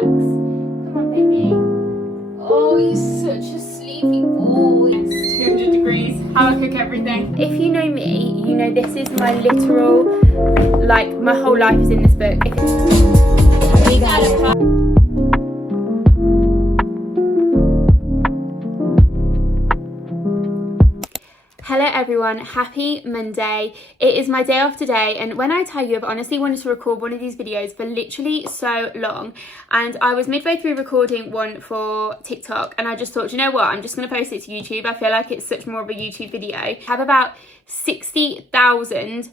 Come on, baby. Oh, he's such a sleepy boy. It's 200 degrees. How I cook everything. If you know me, you know this is my literal, like, my whole life is in this book. Hello everyone, happy Monday. It is my day off today, and when I tell you, I've honestly wanted to record one of these videos for literally so long, and I was midway through recording one for TikTok and I just thought, you know what, I'm just going to post it to YouTube. I feel like it's such more of a YouTube video. I have about 60,000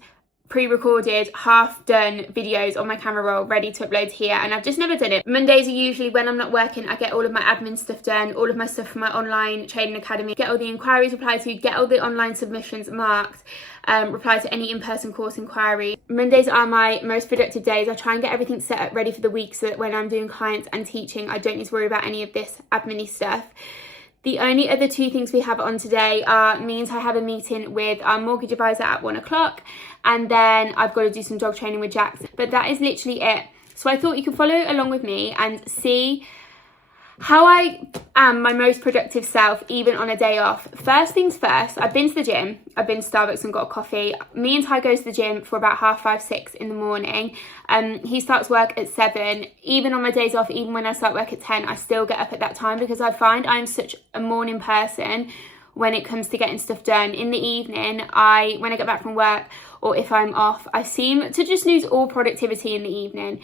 pre-recorded, half-done videos on my camera roll ready to upload here, and I've just never done it. Mondays are usually when I'm not working. I get all of my admin stuff done, all of my stuff for my online training academy, get all the inquiries replied to, get all the online submissions marked, reply to any in-person course inquiry. Mondays are my most productive days. I try and get everything set up ready for the week so that when I'm doing clients and teaching, I don't need to worry about any of this admin-y stuff. The only other two things we have on today means I have a meeting with our mortgage advisor at 1 o'clock, and then I've got to do some dog training with Jax, but that is literally it. So I thought you could follow along with me and see how I am my most productive self even on a day off. First things first, I've been to the gym. I've been to Starbucks and got a coffee. Me and Ty goes to the gym for about 5:30, 6 in the morning. He starts work at 7. Even on my days off, even when I start work at 10, I still get up at that time because I find I'm such a morning person when it comes to getting stuff done. In the evening, when I get back from work or if I'm off, I seem to just lose all productivity in the evening.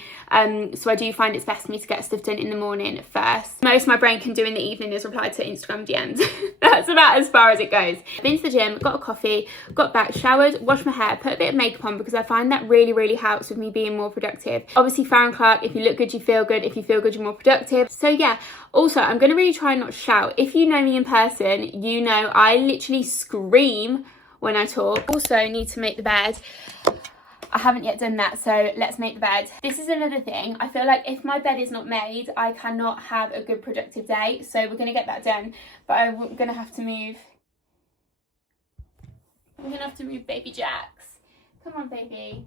So I do find it's best for me to get stuff done in the morning first. Most my brain can do in the evening is reply to Instagram DMs. That's about as far as it goes. Been to the gym, got a coffee, got back, showered, washed my hair, put a bit of makeup on because I find that really, really helps with me being more productive. Obviously, fair and Clark, if you look good, you feel good. If you feel good, you're more productive. So yeah, also, I'm going to really try and not shout. If you know me in person, you know I literally scream when I talk. Also need to make the bed. I haven't yet done that, so let's make the bed. This is another thing. I feel like if my bed is not made, I cannot have a good productive day. So we're going to get that done, but I'm going to have to move. I'm going to have to move baby Jax. Come on, baby.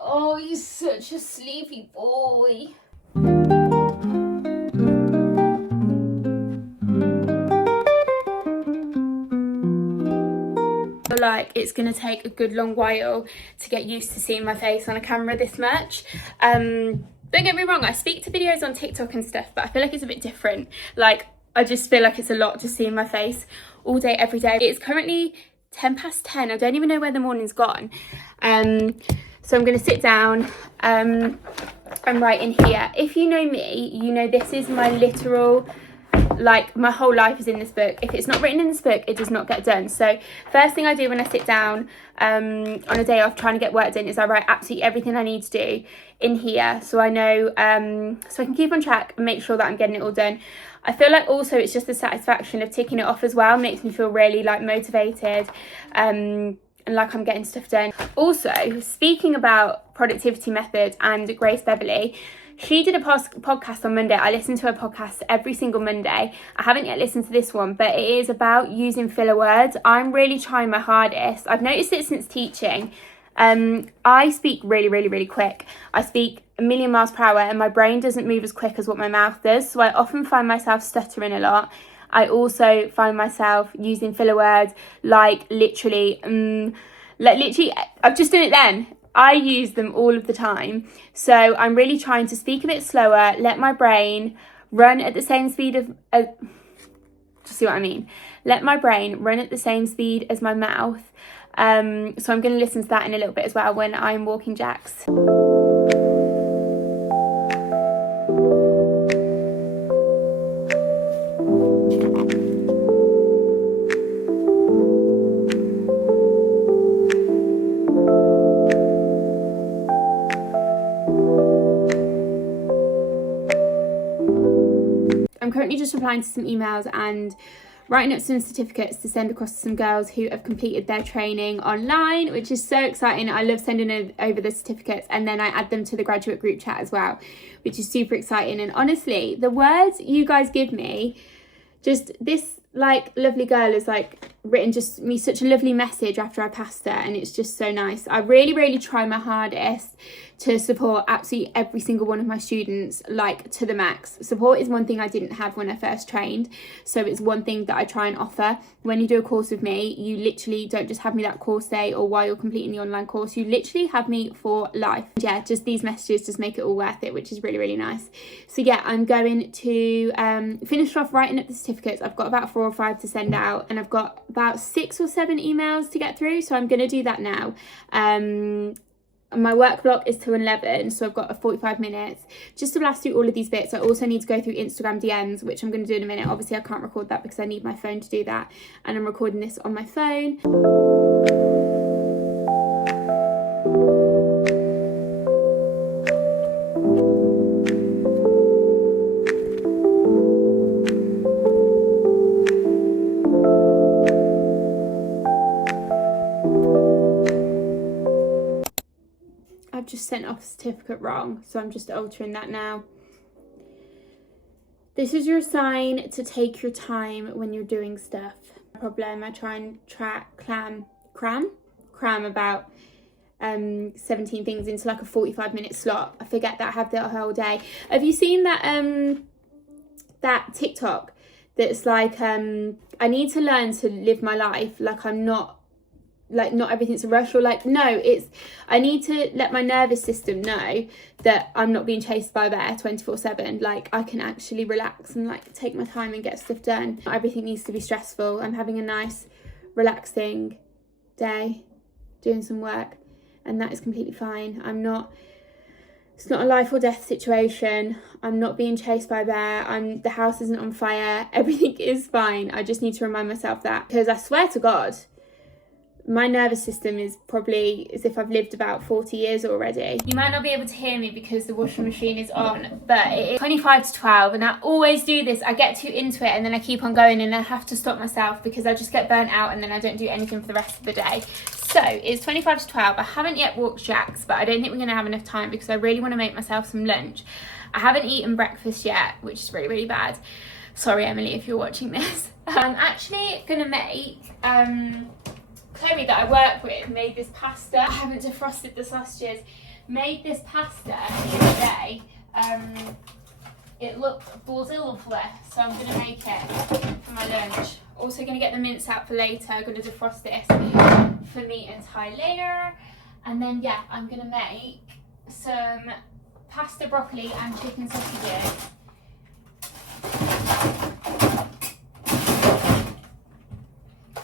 Oh, he's such a sleepy boy. Like it's gonna take a good long while to get used to seeing my face on a camera this much. Don't get me wrong, I speak to videos on TikTok and stuff, but I feel like it's a bit different. Like I just feel like it's a lot to see my face all day every day. It's currently 10:10. I don't even know where the morning's gone. So I'm gonna sit down. I'm right in here. If you know me, you know this is my literal, like, my whole life is in this book. If it's not written in this book, it does not get done. So first thing I do when I sit down on a day off trying to get work done is I write absolutely everything I need to do in here, so I know, so I can keep on track and make sure that I'm getting it all done. I feel like also it's just the satisfaction of ticking it off as well makes me feel really like motivated and like I'm getting stuff done. Also, speaking about productivity methods and Grace Beverly, she did a podcast on Monday. I listen to her podcast every single Monday. I haven't yet listened to this one, but it is about using filler words. I'm really trying my hardest. I've noticed it since teaching. I speak really, really, really quick. I speak a million miles per hour and my brain doesn't move as quick as what my mouth does. So I often find myself stuttering a lot. I also find myself using filler words like literally, I've just done it then. I use them all of the time. So I'm really trying to speak a bit slower, let my brain run at the same speed of, see what I mean? Let my brain run at the same speed as my mouth. So I'm going to listen to that in a little bit as well when I'm walking Jax. I'm currently just replying to some emails and writing up some certificates to send across to some girls who have completed their training online, which is so exciting. I love sending over the certificates, and then I add them to the graduate group chat as well, which is super exciting. And honestly, the words you guys give me, just this like lovely girl is like written just me such a lovely message after I passed it, and it's just so nice. I really try my hardest to support absolutely every single one of my students, like to the max. Support is one thing I didn't have when I first trained, so it's one thing that I try and offer. When you do a course with me, you literally don't just have me that course day or while you're completing the online course, you literally have me for life. Yeah, just these messages just make it all worth it, which is really nice. So yeah, I'm going to finish off writing up the certificates. I've got about 4 or 5 to send out, and I've got about 6 or 7 emails to get through, so I'm going to do that now. My work block is to 11, so I've got a 45 minutes just to blast through all of these bits. I also need to go through Instagram DMs, which I'm going to do in a minute. Obviously I can't record that because I need my phone to do that, and I'm recording this on my phone. I've just sent off a certificate wrong, so I'm just altering that now. This is your sign to take your time when you're doing stuff. No problem. I try and cram about 17 things into like a 45-minute slot. I forget that I have the whole day. Have you seen that that TikTok that's like I need to learn to live my life like I'm not, like not everything's a rush, or like no, it's I need to let my nervous system know that I'm not being chased by a bear 24/7. Like I can actually relax and like take my time and get stuff done. Not everything needs to be stressful. I'm having a nice relaxing day doing some work, and that is completely fine. It's not a life or death situation. I'm not being chased by a bear. The house isn't on fire. Everything is fine. I just need to remind myself that, because I swear to God, my nervous system is probably as if I've lived about 40 years already. You might not be able to hear me because the washing machine is on, but it is 25 to 12, and I always do this. I get too into it and then I keep on going, and I have to stop myself because I just get burnt out and then I don't do anything for the rest of the day. So it's 25 to 12. I haven't yet walked Jack's, but I don't think we're gonna have enough time because I really want to make myself some lunch. I haven't eaten breakfast yet, which is really bad. Sorry, Emily, if you're watching this. I'm actually gonna make Chloe that I work with made this pasta. I haven't defrosted the sausages. Made this pasta the other day. It looked bloody lovely, so I'm gonna make it for my lunch. Also gonna get the mince out for later. I'm gonna defrost this for meat and Thai later. And then yeah, I'm gonna make some pasta, broccoli and chicken sausages.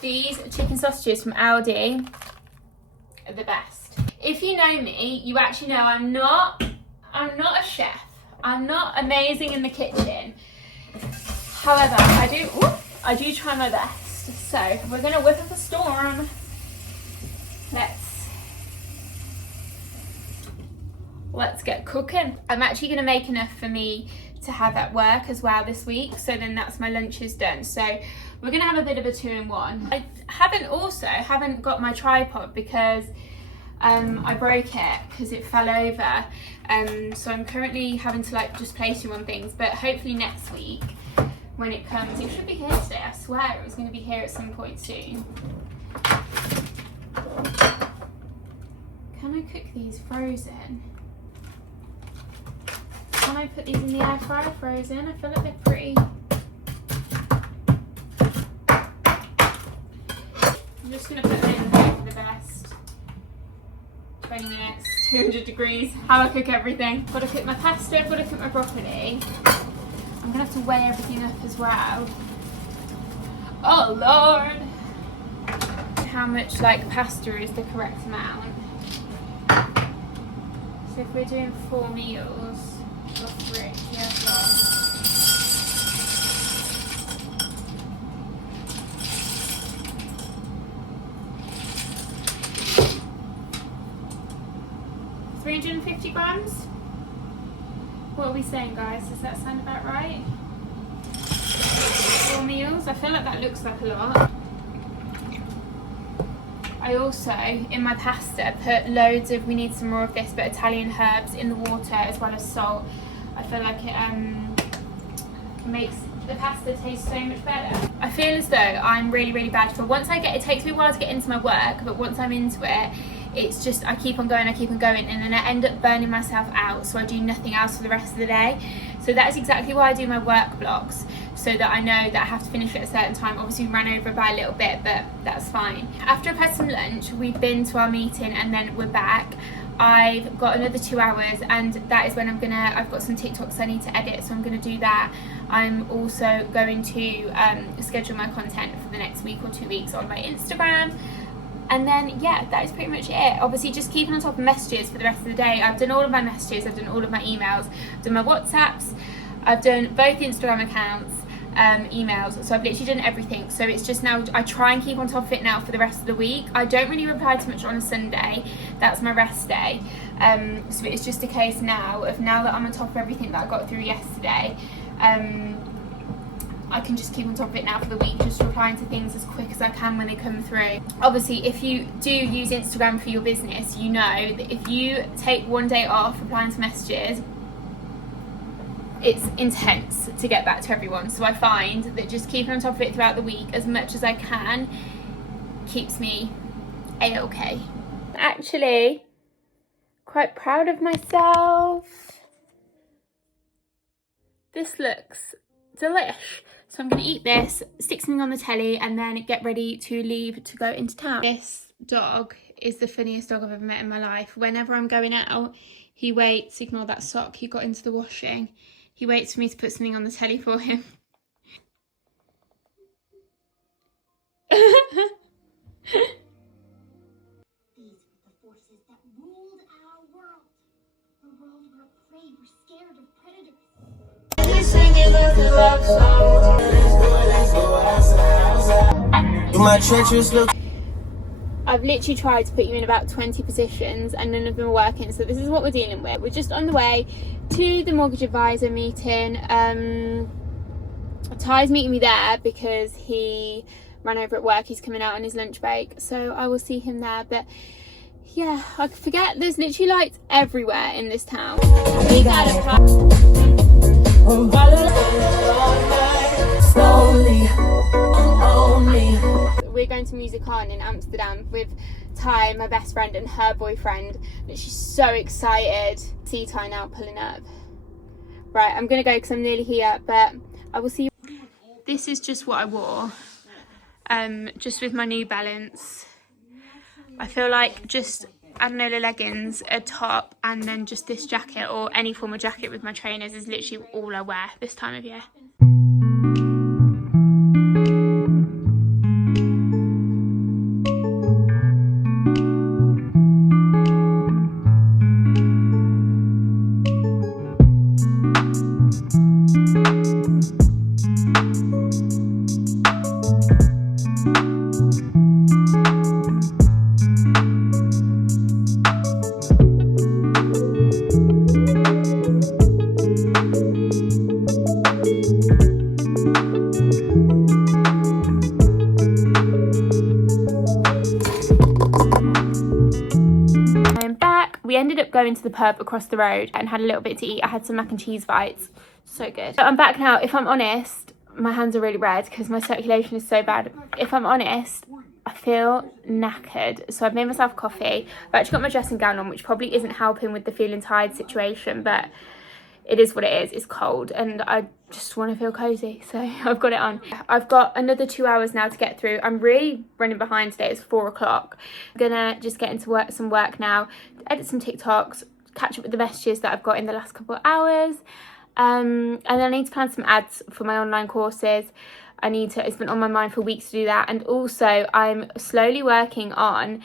These chicken sausages from Aldi are the best. If you know me, you actually know I'm not a chef. I'm not amazing in the kitchen. However, I do try my best. So we're gonna whip up a storm. Let's get cooking. I'm actually gonna make enough for me to have at work as well this week, so then that's my lunch is done. So we're gonna have a bit of a 2-in-1. I haven't got my tripod because I broke it because it fell over, so I'm currently having to like just place you on things, but hopefully next week when it comes, it should be here today. I swear it was going to be here at some point soon. Can I cook these frozen? Can I put these in the air fryer frozen? I feel like they're pretty. I'm just going to put them in there for the best. 20 minutes, 200 degrees, how I cook everything. Got to cook my pasta, got to cook my broccoli. I'm going to have to weigh everything up as well. Oh Lord! How much like pasta is the correct amount? So if we're doing 4 meals, or 3, yeah, 4. 350 grams? What are we saying, guys? Does that sound about right? 4 meals? I feel like that looks like a lot. I also, in my pasta, put loads of, we need some more of this, but Italian herbs in the water as well as salt. I feel like it makes the pasta tastes so much better. I feel as though I'm really, really bad for once I get, it takes me a while to get into my work, but once I'm into it, it's just, I keep on going, and then I end up burning myself out, so I do nothing else for the rest of the day. So that is exactly why I do my work blocks, so that I know that I have to finish at a certain time. Obviously we ran over by a little bit, but that's fine. After I've had some lunch, we've been to our meeting and then we're back. I've got another 2 hours, and that is when I've got some TikToks I need to edit, so I'm gonna do that. I'm also going to schedule my content for the next week or 2 weeks on my Instagram. And then, yeah, that is pretty much it. Obviously, just keeping on top of messages for the rest of the day. I've done all of my messages, I've done all of my emails, I've done my WhatsApps, I've done both Instagram accounts, emails, so I've literally done everything. So it's just now, I try and keep on top of it now for the rest of the week. I don't really reply too much on a Sunday, that's my rest day. So it's just a case now that I'm on top of everything that I got through yesterday, I can just keep on top of it now for the week, just replying to things as quick as I can when they come through. Obviously, if you do use Instagram for your business, you know that if you take one day off replying to messages, it's intense to get back to everyone. So I find that just keeping on top of it throughout the week as much as I can keeps me a-okay. Actually, quite proud of myself. This looks delish. So I'm going to eat this, stick something on the telly, and then get ready to leave to go into town. This dog is the funniest dog I've ever met in my life. Whenever I'm going out, he waits, ignore that sock, he got into the washing. He waits for me to put something on the telly for him. These were the forces that ruled our world. The world where prey were scared of predators. I've literally tried to put you in about 20 positions and none of them are working, so this is what we're dealing with. We're just on the way to the mortgage advisor meeting. Ty's meeting me there because he ran over at work. He's coming out on his lunch break, so I will see him there. But yeah, I forget there's literally lights everywhere in this town. We're going to Music On in Amsterdam with Ty, my best friend, and her boyfriend. And she's so excited. See Ty now pulling up. Right, I'm gonna go because I'm nearly here, but I will see you. This is just what I wore, just with my New Balance. I feel like just, I don't know, the leggings, a top, and then just this jacket or any form of jacket with my trainers is literally all I wear this time of year. We ended up going to the pub across the road and had a little bit to eat. I had some mac and cheese bites. So good. But I'm back now. If I'm honest, my hands are really red because my circulation is so bad. If I'm honest, I feel knackered. So I've made myself coffee. I've actually got my dressing gown on, which probably isn't helping with the feeling tired situation, but it is what it is. It's cold and I just want to feel cozy, so I've got it on. I've got another 2 hours now to get through. I'm really running behind today. It's 4 o'clock. I'm gonna just get into some work now, edit some TikToks, catch up with the messages that I've got in the last couple of hours, and then I need to plan some ads for my online courses. It's been on my mind for weeks to do that, and also I'm slowly working on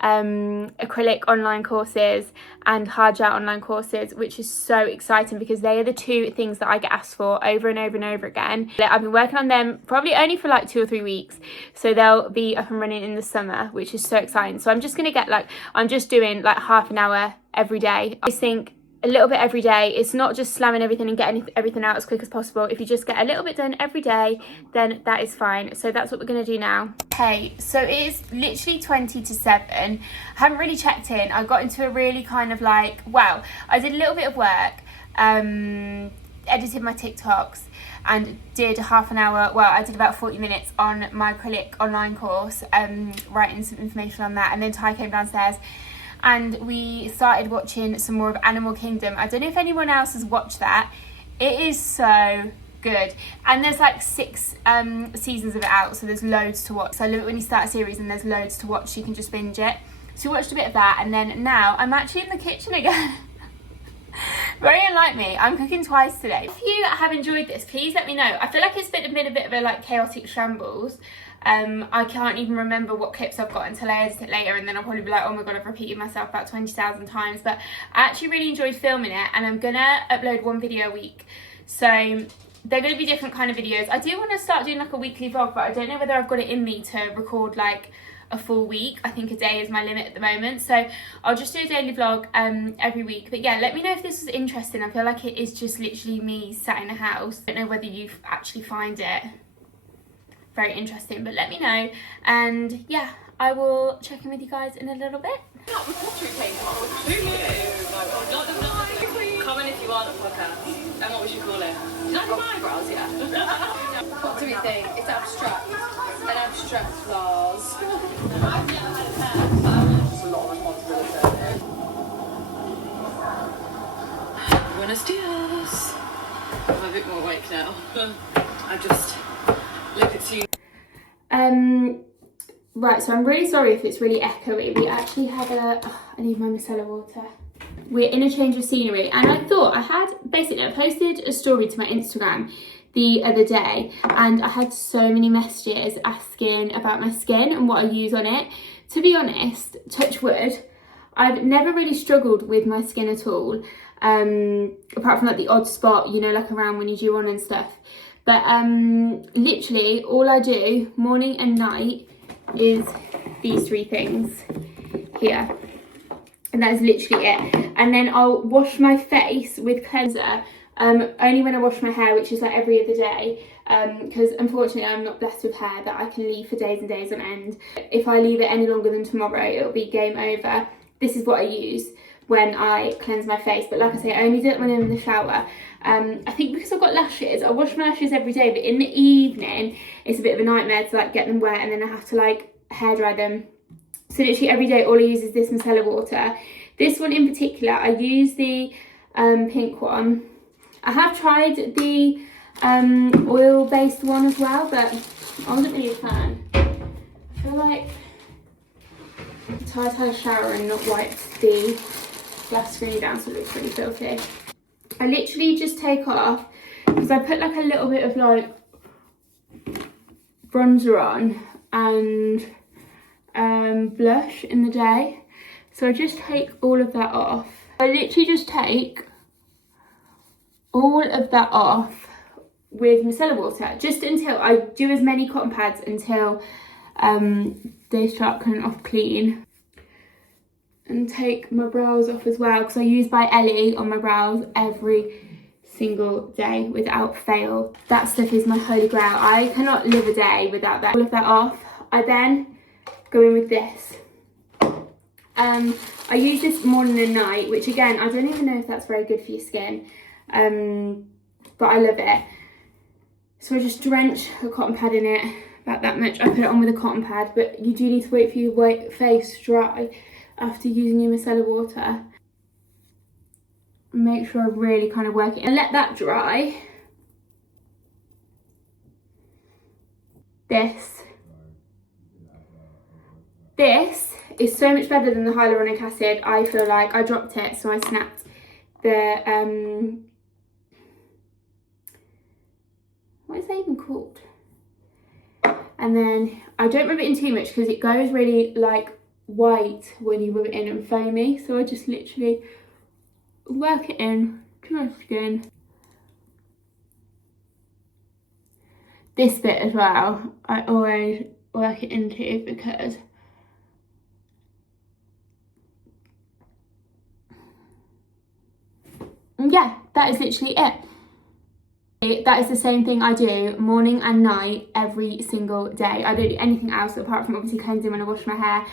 acrylic online courses and hard gel online courses, which is so exciting because they are the two things that I get asked for over and over and over again. I've been working on them probably only for like 2 or 3 weeks, so they'll be up and running in the summer, which is so exciting. So I'm just gonna get I'm just doing like half an hour every day. I think a little bit every day. It's not just slamming everything and getting everything out as quick as possible. If you just get a little bit done every day, then that is fine. So that's what we're going to do now. Okay, so it is literally 20 to 7. I haven't really checked in. I got into a really kind of I did a little bit of work. edited my TikToks and did half an hour, well, I did about 40 minutes on my acrylic online course, writing some information on that. And then Ty came downstairs and we started watching some more of Animal Kingdom. I don't know if anyone else has watched that. It is so good. And there's like 6 seasons of it out, so there's loads to watch. So I love it when you start a series and there's loads to watch, so you can just binge it. So we watched a bit of that, and then now I'm actually in the kitchen again. Very unlike me, I'm cooking twice today. If you have enjoyed this, please let me know. I feel like it's been a bit of a like chaotic shambles. I can't even remember what clips I've got until I edit it later, and then I'll probably be like, oh my god, I've repeated myself about 20,000 times. But I actually really enjoyed filming it, and I'm gonna upload 1 video a week. So they're going to be different kind of videos. I do want to start doing like a weekly vlog, but I don't know whether I've got it in me to record like a full week. I think a day is my limit at the moment, so I'll just do a daily vlog every week. But yeah, let me know if this was interesting. I feel like it is just literally me sat in a house. I don't know whether you actually find it very interesting, but let me know. And yeah, I will check in with you guys in a little bit. Comment if you want a podcast. And what we should call it? Like my eyebrows, yeah. What do we think? It's abstract. An abstract vase. Buenos dias. I'm a bit more awake now. I just look at you. Right, so I'm really sorry if it's really echoey. We actually had I need my micellar water. We're in a change of scenery, and I thought I posted a story to my Instagram the other day, and I had so many messages asking about my skin and what I use on it. To be honest, touch wood, I've never really struggled with my skin at all, apart from like the odd spot, you know, like around when you do on and stuff. But literally all I do morning and night is these 3 things here. And that is literally it. And then I'll wash my face with cleanser only when I wash my hair, which is like every other day, because unfortunately I'm not blessed with hair that I can leave for days and days on end. If I leave it any longer than tomorrow, it'll be game over. This is what I use when I cleanse my face, but like I say, I only do it when I'm in the shower. I think because I've got lashes, I wash my lashes every day, but in the evening it's a bit of a nightmare to like get them wet, and then I have to like hair dry them. So literally every day all I use is this micellar water. This one in particular, I use the pink one. I have tried the oil-based one as well, but I wasn't really a fan. I feel like Ty's had a shower and not wiped the glass screen down, so it looks really filthy. I literally just take off, because I put like a little bit of like bronzer on and blush in the day, so I just take all of that off. I literally just take all of that off with micellar water, just until I do as many cotton pads until they start coming off clean. And take my brows off as well, because I use by Ellie on my brows every single day without fail. That stuff is my holy grail. I cannot live a day without that. All of that off. I then go in with this. I use this morning and night, which again, I don't even know if that's very good for your skin, but I love it. So I just drench a cotton pad in it, about that much. I put it on with a cotton pad, but you do need to wait for your face dry after using your micellar water. Make sure I really kind of work it and let that dry. This is so much better than the hyaluronic acid. I feel like I dropped it, so I snapped the what is that even called? And then I don't rub it in too much because it goes really like white when you rub it in and foamy, so I just literally work it in to my skin. This bit as well, I always work it into, because yeah, that is literally it. That is the same thing I do morning and night every single day. I don't do anything else apart from obviously cleansing when I wash my hair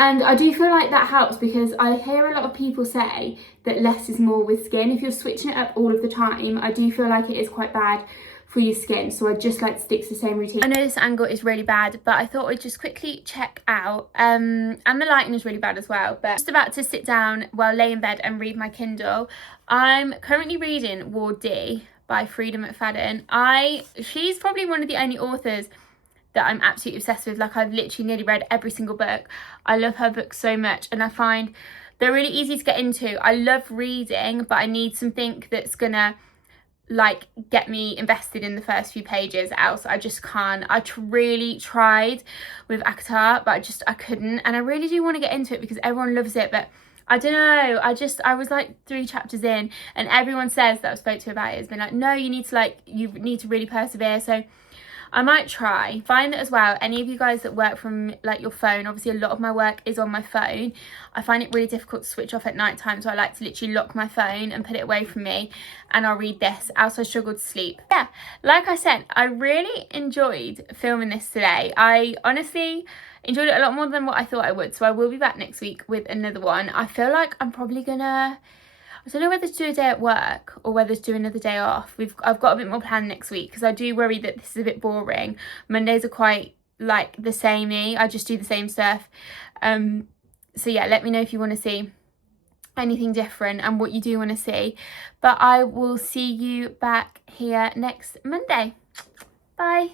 And I do feel like that helps because I hear a lot of people say that less is more with skin. If you're switching it up all of the time, I do feel like it is quite bad for your skin. So I just like to stick to the same routine. I know this angle is really bad, but I thought I'd just quickly check out. And the lighting is really bad as well. But just about to sit down while lay in bed and read my Kindle. I'm currently reading Ward D by Frida McFadden. She's probably one of the only authors that I'm absolutely obsessed with. Like, I've literally nearly read every single book. I love her books so much, and I find they're really easy to get into. I love reading, but I need something that's gonna like get me invested in the first few pages, else I just can't. I really tried with Akatar, but I couldn't, and I really do want to get into it because everyone loves it, but I don't know, I was like 3 chapters in, and everyone says that I've spoke to about it has been like, no, you need to really persevere. So I might try. Find that as well, any of you guys that work from like your phone, obviously a lot of my work is on my phone. I find it really difficult to switch off at night time, so I like to literally lock my phone and put it away from me, and I'll read this, else I struggle to sleep. Yeah, like I said, I really enjoyed filming this today. I honestly enjoyed it a lot more than what I thought I would, so I will be back next week with another one. I feel like I'm probably gonna, I don't know whether to do a day at work or whether to do another day off. I've got a bit more planned next week because I do worry that this is a bit boring. Mondays are quite like the samey. I just do the same stuff. So yeah, let me know if you want to see anything different and what you do want to see. But I will see you back here next Monday. Bye.